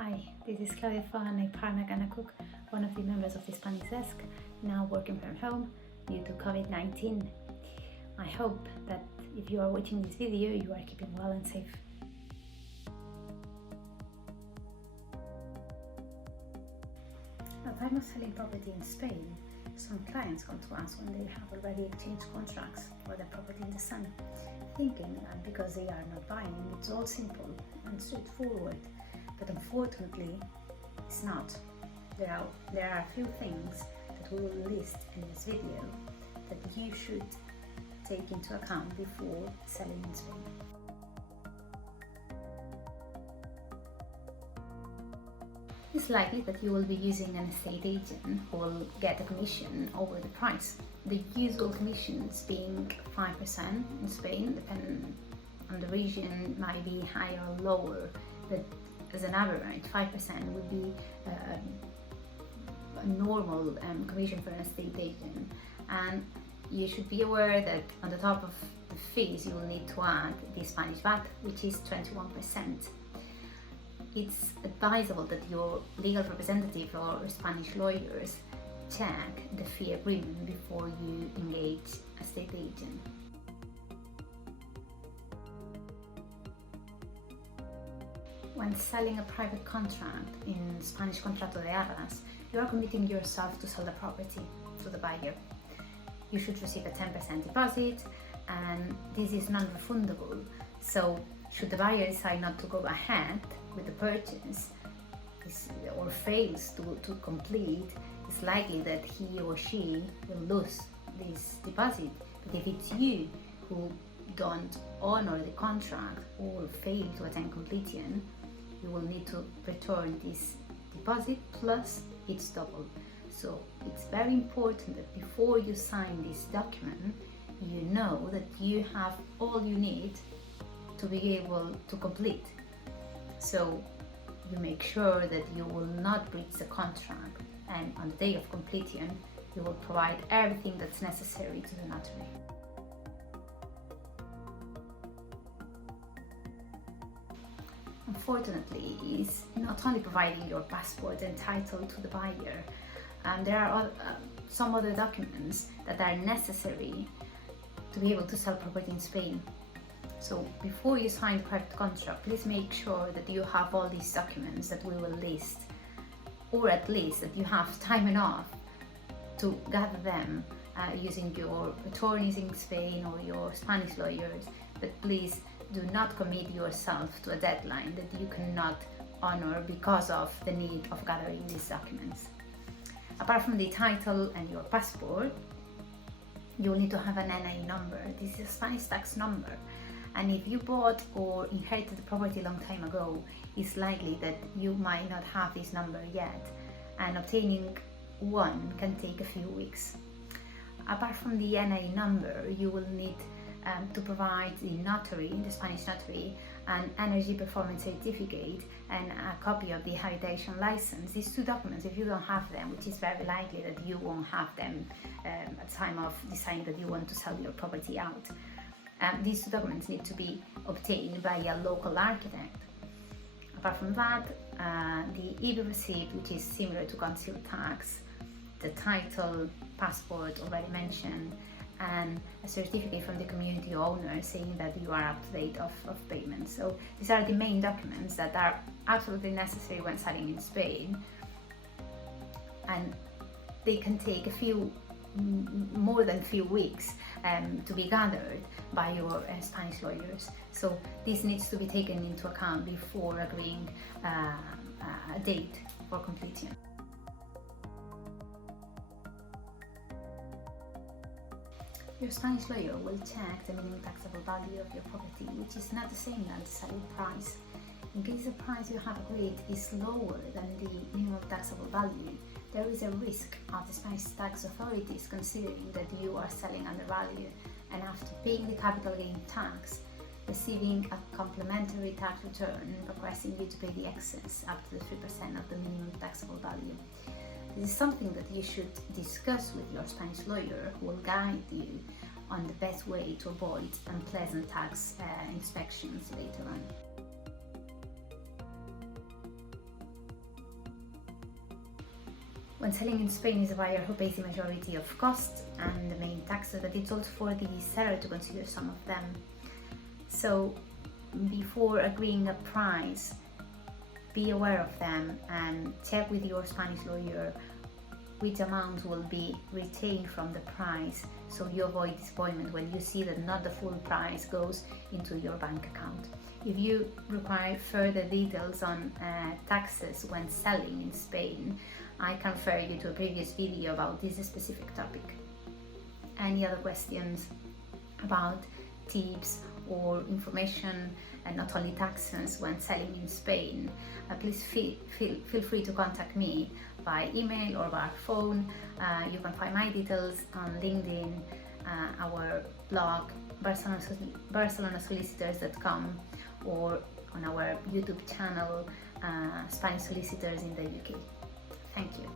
Hi, this is Claudia Font, a partner and a cook, one of the members of the Spanish desk, now working from home due to COVID-19. I hope that if you are watching this video, you are keeping well and safe. At time of selling property in Spain, some clients come to us when they have already exchanged contracts for their property in the sun, thinking that because they are not buying, it's all simple and straightforward. But unfortunately, it's not. There are a few things that we will list in this video that you should take into account before selling in Spain. It's likely that you will be using an estate agent who will get a commission over the price. The usual commissions being 5% in Spain, depending on the region, might be higher or lower, but as an average, 5% would be a normal commission for an estate agent. And you should be aware that on the top of the fees, you will need to add the Spanish VAT, which is 21%. It's advisable that your legal representative or Spanish lawyers check the fee agreement before you engage a estate agent. When selling a private contract in Spanish contrato de arras, you are committing yourself to sell the property to the buyer. You should receive a 10% deposit, and this is non-refundable. So should the buyer decide not to go ahead with the purchase or fails to complete, it's likely that he or she will lose this deposit. But if it's you who don't honor the contract or fail to attend completion, you will need to return this deposit plus its double. So it's very important that before you sign this document, you know that you have all you need to be able to complete. So you make sure that you will not breach the contract, and on the day of completion, you will provide everything that's necessary to the notary. Unfortunately, is not only providing your passport and title to the buyer, there are some other documents that are necessary to be able to sell property in Spain. So before you sign the private contract, please make sure that you have all these documents that we will list, or at least that you have time enough to gather them using your attorneys in Spain or your Spanish lawyers. But please do not commit yourself to a deadline that you cannot honor because of the need of gathering these documents. Apart from the title and your passport, you will need to have an NI number. This is a Spanish tax number. And if you bought or inherited the property a long time ago, it's likely that you might not have this number yet, and obtaining one can take a few weeks. Apart from the NI number, you will need to provide the notary, the Spanish notary, an energy performance certificate and a copy of the habitation license. These two documents, if you don't have them, which is very likely that you won't have them at the time of deciding that you want to sell your property out, these two documents need to be obtained by a local architect. Apart from that, the EB receipt, which is similar to concealed tax, the title, passport already mentioned, and a certificate from the community owner saying that you are up to date of payment. So these are the main documents that are absolutely necessary when selling in Spain, and they can take more than a few weeks to be gathered by your Spanish lawyers. So this needs to be taken into account before agreeing a date for completion. Your Spanish lawyer will check the minimum taxable value of your property, which is not the same as the selling price. In case the price you have agreed is lower than the minimum taxable value, there is a risk of the Spanish tax authorities considering that you are selling undervalued, and after paying the capital gain tax, receiving a complementary tax return requesting you to pay the excess up to the 3% of the minimum taxable value. This is something that you should discuss with your Spanish lawyer, who will guide you on the best way to avoid unpleasant tax inspections later on. when selling in Spain is a buyer who pays the majority of costs and the main taxes, but it's also for the seller to consider some of them. So before agreeing a price, be aware of them and check with your Spanish lawyer which amounts will be retained from the price, so you avoid disappointment when you see that not the full price goes into your bank account. If you require further details on taxes when selling in Spain, I can refer you to a previous video about this specific topic. Any other questions about tips or information, and not only taxes when selling in Spain, please feel free to contact me by email or by phone. You can find my details on LinkedIn, our blog, barcelonasolicitors.com, or on our YouTube channel, Spanish Solicitors in the UK. Thank you.